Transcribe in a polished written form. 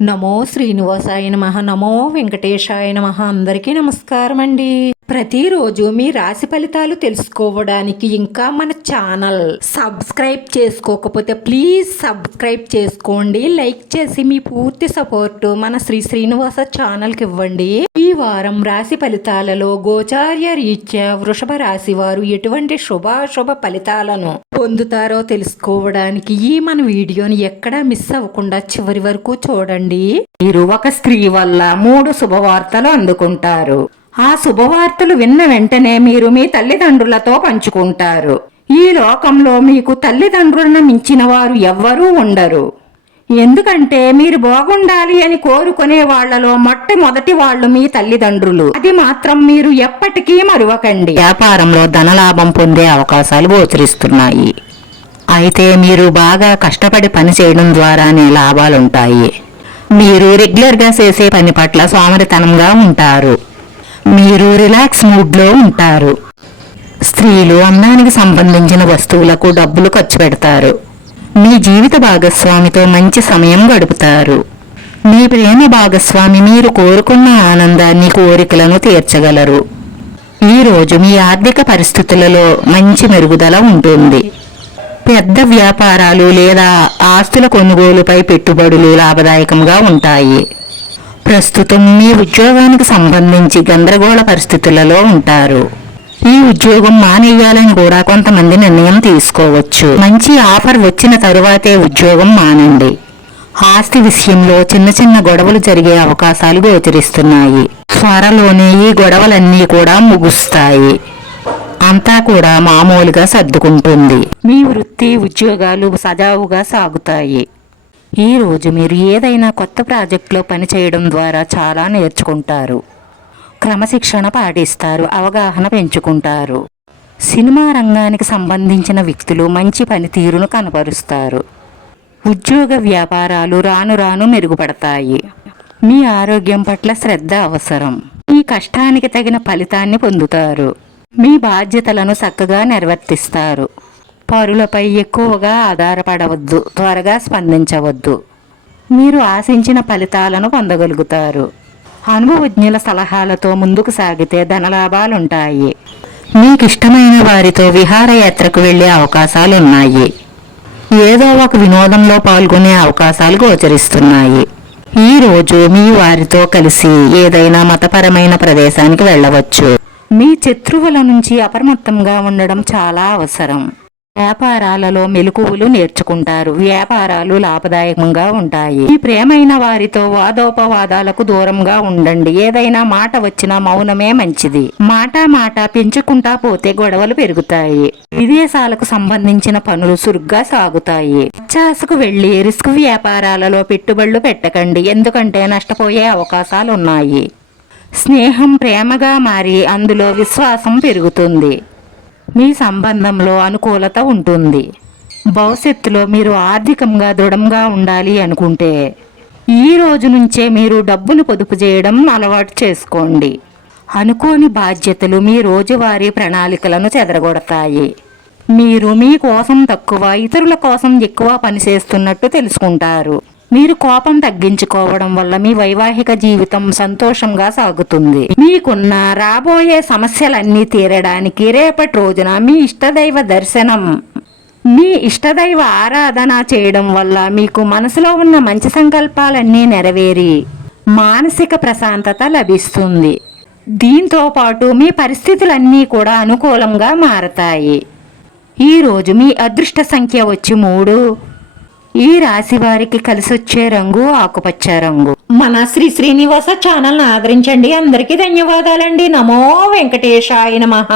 నమో శ్రీనివాసాయ నమః. నమో వెంకటేశాయ నమః. అందరికీ నమస్కారం అండి. ప్రతిరోజు మీ రాశి ఫలితాలు తెలుసుకోవడానికి ఇంకా మన ఛానల్ సబ్స్క్రైబ్ చేసుకోకపోతే ప్లీజ్ సబ్స్క్రైబ్ చేసుకోండి. లైక్ చేసి మీ పూర్తి సపోర్ట్ మన శ్రీనివాస ఛానల్కి ఇవ్వండి. ఈ వారం రాశి ఫలితాలలో గోచార్య రీత్యా వృషభ రాశి వారు ఎటువంటి శుభాశుభ ఫలితాలను పొందుతారో తెలుసుకోవడానికి ఈ మన వీడియోని ఎక్కడా మిస్ అవ్వకుండా చివరి వరకు చూడండి. మీరు ఒక స్త్రీ వల్ల 3 శుభవార్తలు అందుకుంటారు. ఆ శుభవార్తలు విన్న వెంటనే మీరు మీ తల్లిదండ్రులతో పంచుకుంటారు. ఈ లోకంలో మీకు తల్లిదండ్రులను మించిన వారు ఎవ్వరూ ఉండరు. ఎందుకంటే మీరు బాగుండాలి అని కోరుకునే వాళ్లలో మొట్టమొదటి వాళ్ళు మీ తల్లిదండ్రులు. అది మాత్రం మీరు ఎప్పటికీ మరువకండి. వ్యాపారంలో ధనలాభం పొందే అవకాశాలు గోచరిస్తున్నాయి. అయితే మీరు బాగా కష్టపడి పని చేయడం ద్వారానే లాభాలుంటాయి. మీరు రెగ్యులర్గా చేసే పని పట్ల సోమరితనంగా ఉంటారు. మీరు రిలాక్స్ మూడ్లో ఉంటారు. స్త్రీలు అందానికి సంబంధించిన వస్తువులకు డబ్బులు ఖర్చు పెడతారు. మీ జీవిత భాగస్వామితో మంచి సమయం గడుపుతారు. మీ ప్రేమ భాగస్వామి మీరు కోరుకున్న ఆనందాన్ని కోరికలను తీర్చగలరు. ఈరోజు మీ ఆర్థిక పరిస్థితులలో మంచి మెరుగుదల ఉంటుంది. పెద్ద వ్యాపారాలు లేదా ఆస్తుల కొనుగోలుపై పెట్టుబడులు లాభదాయకంగా ఉంటాయి. ప్రస్తుతం మీ ఉద్యోగానికి సంబంధించి గందరగోళ పరిస్థితులలో ఉంటారు. ఈ ఉద్యోగం మానేయాలని కూడా కొంతమంది నిర్ణయం తీసుకోవచ్చు. మంచి ఆఫర్ వచ్చిన తరువాతే ఉద్యోగం మానండి. ఆస్తి విషయంలో చిన్న చిన్న గొడవలు జరిగే అవకాశాలు గోచరిస్తున్నాయి. త్వరలోనే ఈ గొడవలన్నీ కూడా ముగుస్తాయి. అంతా కూడా మామూలుగా సర్దుకుంటుంది. మీ వృత్తి ఉద్యోగాలు సజావుగా సాగుతాయి. ఈ రోజు మీరు ఏదైనా కొత్త ప్రాజెక్టులో పనిచేయడం ద్వారా చాలా నేర్చుకుంటారు. క్రమశిక్షణ పాటిస్తారు. అవగాహన పెంచుకుంటారు. సినిమా రంగానికి సంబంధించిన వ్యక్తులు మంచి పనితీరును కనపరుస్తారు. ఉద్యోగ వ్యాపారాలు రాను రాను మెరుగుపడతాయి. మీ ఆరోగ్యం పట్ల శ్రద్ధ అవసరం. మీ కష్టానికి తగిన ఫలితాన్ని పొందుతారు. మీ బాధ్యతలను చక్కగా నిర్వర్తిస్తారు. పరులపై ఎక్కువగా ఆధారపడవద్దు. త్వరగా స్పందించవద్దు. మీరు ఆశించిన ఫలితాలను పొందగలుగుతారు. అనుభవజ్ఞుల సలహాలతో ముందుకు సాగితే ధనలాభాలుంటాయి. మీకు ఇష్టమైన వారితో విహారయాత్రకు వెళ్లే అవకాశాలున్నాయి. ఏదో ఒక వినోదంలో పాల్గొనే అవకాశాలు గోచరిస్తున్నాయి. ఈ రోజు మీ వారితో కలిసి ఏదైనా మతపరమైన ప్రదేశానికి వెళ్ళవచ్చు. మీ శత్రువుల నుంచి అప్రమత్తంగా ఉండడం చాలా అవసరం. వ్యాపారాలలో మెలకువలు నేర్చుకుంటారు. వ్యాపారాలు లాభదాయకంగా ఉంటాయి. మీ ప్రేమైన వారితో వాదోపవాదాలకు దూరంగా ఉండండి. ఏదైనా మాట వచ్చినా మౌనమే మంచిది. మాట పెంచుకుంటా పోతే గొడవలు పెరుగుతాయి. విదేశాలకు సంబంధించిన పనులు సురుగ్గా సాగుతాయి. అత్యాశకు వెళ్లి రిస్క్ వ్యాపారాలలో పెట్టుబడులు పెట్టకండి. ఎందుకంటే నష్టపోయే అవకాశాలు ఉన్నాయి. స్నేహం ప్రేమగా మారి అందులో విశ్వాసం పెరుగుతుంది. మీ సంబంధంలో అనుకూలత ఉంటుంది. భవిష్యత్తులో మీరు ఆర్థికంగా దృఢంగా ఉండాలి అనుకుంటే ఈ రోజు నుంచే మీరు డబ్బును పొదుపు చేయడం అలవాటు చేసుకోండి. అనుకోని బాధ్యతలు మీ రోజువారీ ప్రణాళికలను చెదరగొడతాయి. మీరు మీ కోసం తక్కువ, ఇతరుల కోసం ఎక్కువ పనిచేస్తున్నట్టు తెలుసుకుంటారు. మీరు కోపం తగ్గించుకోవడం వల్ల మీ వైవాహిక జీవితం సంతోషంగా సాగుతుంది. మీకున్న రాబోయే సమస్యలన్నీ తీరడానికి రేపటి రోజున మీ ఇష్టదైవ దర్శనం, మీ ఇష్టదైవ ఆరాధన చేయడం వల్ల మీకు మనసులో ఉన్న మంచి సంకల్పాలన్నీ నెరవేరి మానసిక ప్రశాంతత లభిస్తుంది. దీంతో పాటు మీ పరిస్థితులన్నీ కూడా అనుకూలంగా మారతాయి. ఈరోజు మీ అదృష్ట సంఖ్య వచ్చి 3. ఈ రాశి వారికి కలిసొచ్చే రంగు ఆకుపచ్చ రంగు. మన శ్రీనివాస ఛానల్ని ఆదరించండి. అందరికీ ధన్యవాదాలండి. నమో వెంకటేశాయ నమః.